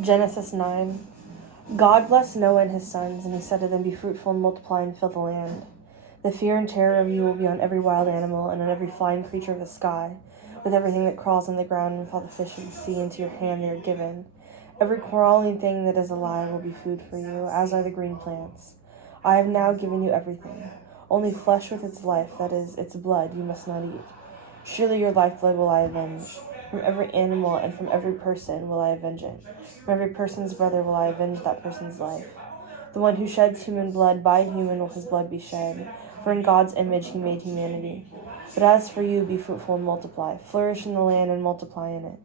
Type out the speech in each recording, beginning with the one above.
Genesis 9. God blessed Noah and his sons, and he said to them, "Be fruitful and multiply and fill the land. The fear and terror of you will be on every wild animal and on every flying creature of the sky, with everything that crawls on the ground and with all the fish of the sea. Into your hand they are given. Every crawling thing that is alive will be food for you, as are the green plants. I have now given you everything. Only flesh with its life, that is, its blood, you must not eat. Surely your lifeblood will I avenge. From every animal and from every person will I avenge it. From every person's brother will I avenge that person's life. The one who sheds human blood, by human will his blood be shed. For in God's image he made humanity. But as for you, be fruitful and multiply. Flourish in the land and multiply in it."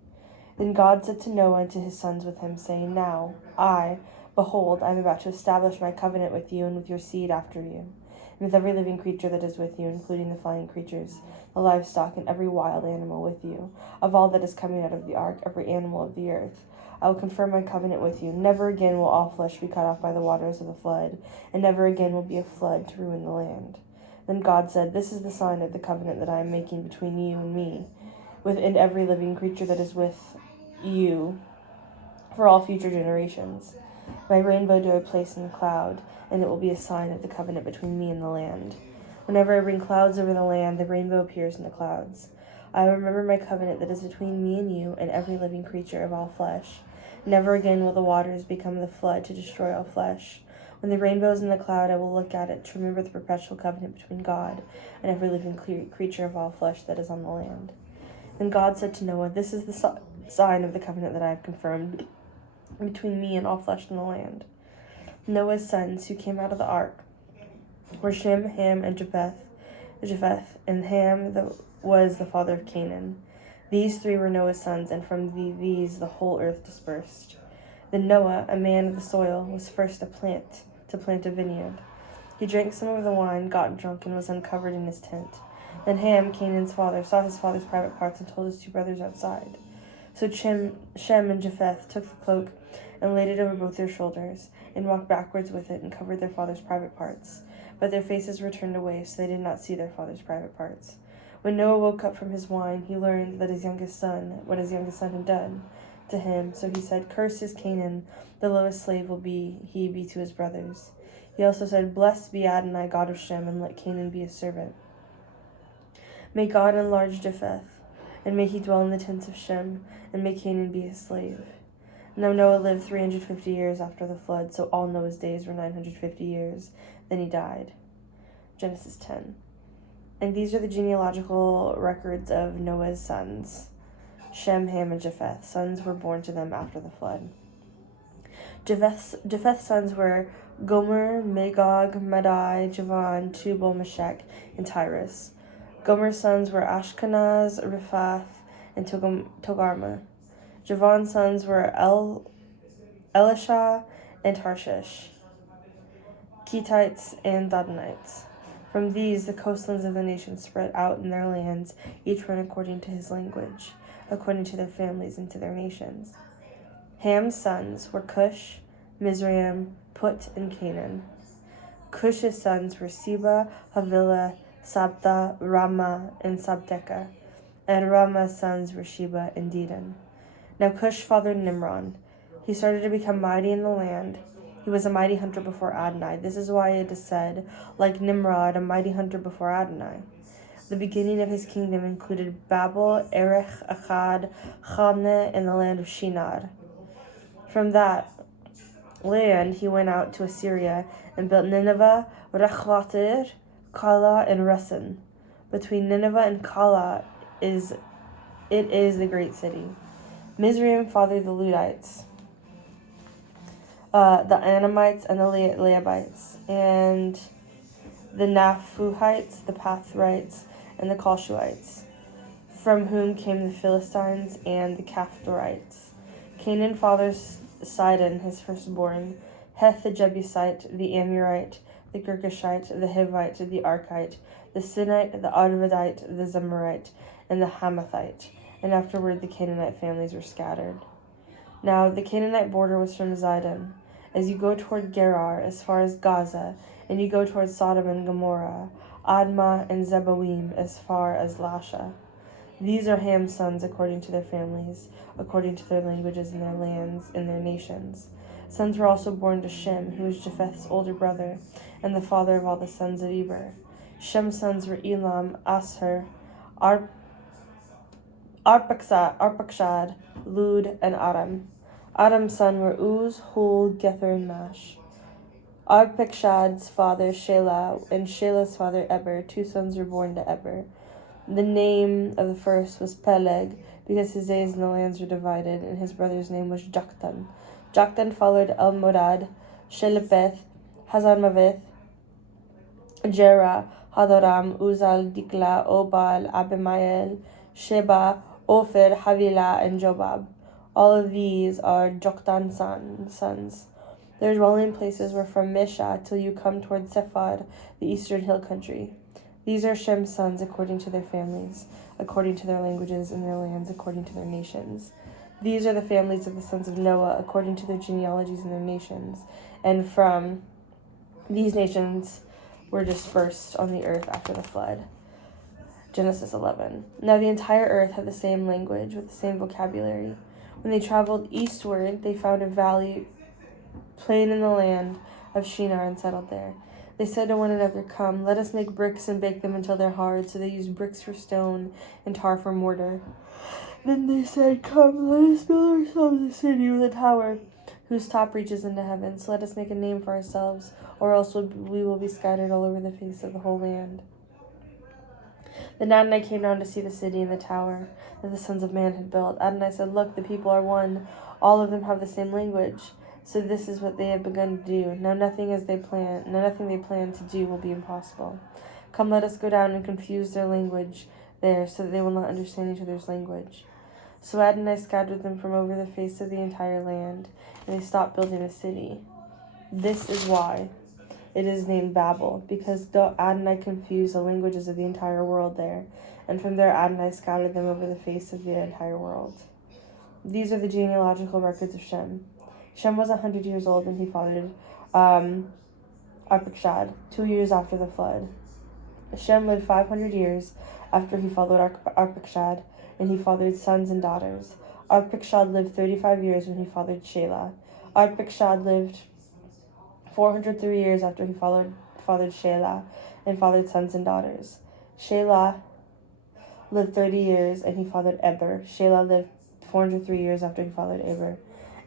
Then God said to Noah and to his sons with him, saying, "Now, behold, I am about to establish my covenant with you and with your seed after you, and with every living creature that is with you, including the flying creatures, the livestock, and every wild animal with you, of all that is coming out of the ark, every animal of the earth. I will confirm my covenant with you. Never again will all flesh be cut off by the waters of the flood, and never again will be a flood to ruin the land." Then God said, "This is the sign of the covenant that I am making between you and me, and every living creature that is with you for all future generations. My rainbow do I place in the cloud, and it will be a sign of the covenant between me and the land. Whenever I bring clouds over the land, the rainbow appears in the clouds. I will remember my covenant that is between me and you and every living creature of all flesh. Never again will the waters become the flood to destroy all flesh. When the rainbow is in the cloud, I will look at it to remember the perpetual covenant between God and every living creature of all flesh that is on the land." Then God said to Noah, "This is the sign of the covenant that I have confirmed between me and all flesh in the land." Noah's sons who came out of the ark were Shem, Ham, and Japheth, and Ham was the father of Canaan. These three were Noah's sons, and from these the whole earth dispersed. Then Noah, a man of the soil, was first to plant a vineyard. He drank some of the wine, got drunk, and was uncovered in his tent. Then Ham, Canaan's father, saw his father's private parts and told his two brothers outside. So Shem and Japheth took the cloak and laid it over both their shoulders, and walked backwards with it and covered their father's private parts. But their faces were turned away, so they did not see their father's private parts. When Noah woke up from his wine, he learned that what his youngest son had done to him. So he said, "Cursed is Canaan, the lowest slave will he be to his brothers." He also said, "Blessed be Adonai, God of Shem, and let Canaan be his servant. May God enlarge Japheth, and may he dwell in the tents of Shem, and may Canaan be his slave." Now Noah lived 350 years after the flood, so all Noah's days were 950 years. Then he died. Genesis 10. And these are the genealogical records of Noah's sons. Shem, Ham, and Japheth. Sons were born to them after the flood. Japheth's sons were Gomer, Magog, Madai, Javan, Tubal, Meshech, and Tyrus. Gomer's sons were Ashkenaz, Riphath, and Togarmah. Javan's sons were Elisha and Tarshish, Kettites and Dodanites. From these, the coastlands of the nations spread out in their lands, each one according to his language, according to their families and to their nations. Ham's sons were Cush, Mizraim, Put, and Canaan. Cush's sons were Seba, Havilah, Sabta, Rama, and Sabteka. And Rama's sons were Sheba and Dedan. Now Cush fathered Nimrod. He started to become mighty in the land. He was a mighty hunter before Adonai. This is why it is said, like Nimrod, a mighty hunter before Adonai. The beginning of his kingdom included Babel, Erech, Akkad, Chadne, and the land of Shinar. From that land he went out to Assyria and built Nineveh, Rechlatir, Kala, and Resen. Between Nineveh and Kala is the great city. Mizraim fathered the Ludites, the Anamites, and the Leabites, and the Naphuhites, the Pathrites, and the Kalshuites, from whom came the Philistines and the Caphtorites. Canaan fathers Sidon, his firstborn, Heth the Jebusite, the Amorite, the Girgashite, the Hivite, the Arkite, the Sinite, the Arvadite, the Zemarite, and the Hamathite. And afterward the Canaanite families were scattered. Now the Canaanite border was from Zidon, as you go toward Gerar, as far as Gaza, and you go toward Sodom and Gomorrah, Admah and Zeboim, as far as Lasha. These are Ham's sons according to their families, according to their languages and their lands and their nations. Sons were also born to Shem, who was Japheth's older brother, and the father of all the sons of Eber. Shem's sons were Elam, Asher, Arpachshad, Lud, and Aram. Aram's sons were Uz, Hul, Gether, and Mash. Arpachshad's father Shelah, and Shelah's father Eber. 2 sons were born to Eber. The name of the first was Peleg, because his days in the lands were divided, and his brother's name was Joktan. Joktan followed Elmodad, Shelepeth, Hazarmaveth, Jerah, Hadoram, Uzal, Dikla, Obal, Abimael, Sheba, Ophir, Havilah, and Jobab. All of these are Joktan's sons. Their dwelling places were from Mishah till you come toward Sephad, the eastern hill country. These are Shem's sons according to their families, according to their languages and their lands, according to their nations. These are the families of the sons of Noah, according to their genealogies and their nations. And from these nations were dispersed on the earth after the flood. Genesis 11. Now the entire earth had the same language, with the same vocabulary. When they traveled eastward, they found a valley plain in the land of Shinar and settled there. They said to one another, "Come, let us make bricks and bake them until they're hard." So they used bricks for stone and tar for mortar. Then they said, "Come, let us build ourselves a city with a tower whose top reaches into heaven. So let us make a name for ourselves, or else we will be scattered all over the face of the whole land." Then Adonai came down to see the city and the tower that the sons of man had built. Adonai said, "Look, the people are one. All of them have the same language. So this is what they have begun to do. Now nothing they plan to do will be impossible. Come, let us go down and confuse their language there, so that they will not understand each other's language." So Adonai scattered them from over the face of the entire land, and they stopped building a city. This is why it is named Babel, because Adonai confused the languages of the entire world there, and from there Adonai scattered them over the face of the entire world. These are the genealogical records of Shem. Shem was 100 years old when he fathered Arpachshad, 2 years after the flood. Shem lived 500 years after he fathered Arpachshad, and he fathered sons and daughters. Arpachshad lived 35 years when he fathered Shelah. Arpachshad lived 403 years after he fathered Shelah, and fathered sons and daughters. Shelah lived 30 years, and he fathered Eber. Shelah lived 403 years after he fathered Eber,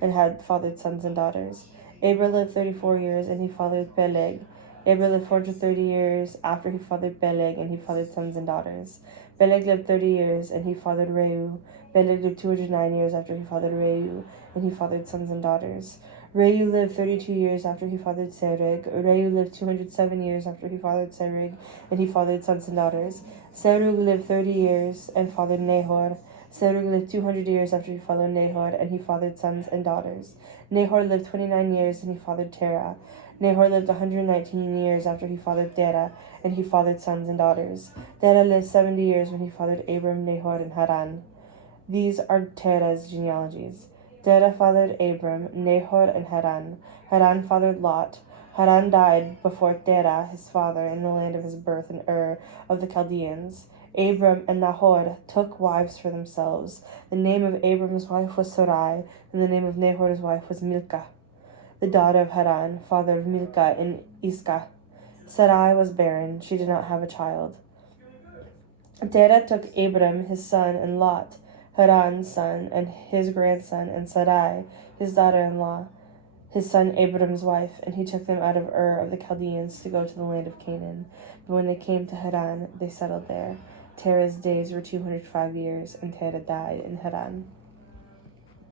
and had fathered sons and daughters. Eber lived 34 years, and he fathered Peleg. Eber lived 430 years after he fathered Peleg, and he fathered sons and daughters. Peleg lived 30 years, and he fathered Reu. Peleg lived 209 years after he fathered Reu, and he fathered sons and daughters. Reu lived 32 years after he fathered Serug. Reu lived 207 years after he fathered Serug, and he fathered sons and daughters. Serug lived 30 years and fathered Nahor. Serug lived 200 years after he fathered Nahor, and he fathered sons and daughters. Nahor lived 29 years, and he fathered Terah. Nahor lived 119 years after he fathered Terah, and he fathered sons and daughters. Terah lived 70 years when he fathered Abram, Nahor, and Haran. These are Terah's genealogies. Terah fathered Abram, Nahor, and Haran. Haran fathered Lot. Haran died before Terah, his father, in the land of his birth in Ur of the Chaldeans. Abram and Nahor took wives for themselves. The name of Abram's wife was Sarai, and the name of Nahor's wife was Milcah, the daughter of Haran, father of Milcah and Iscah. Sarai was barren; she did not have a child. Terah took Abram his son, and Lot, Haran's son, and his grandson, and Sarai, his daughter-in-law, his son Abram's wife, and he took them out of Ur of the Chaldeans to go to the land of Canaan. But when they came to Haran, they settled there. Terah's days were 205 years, and Terah died in Haran.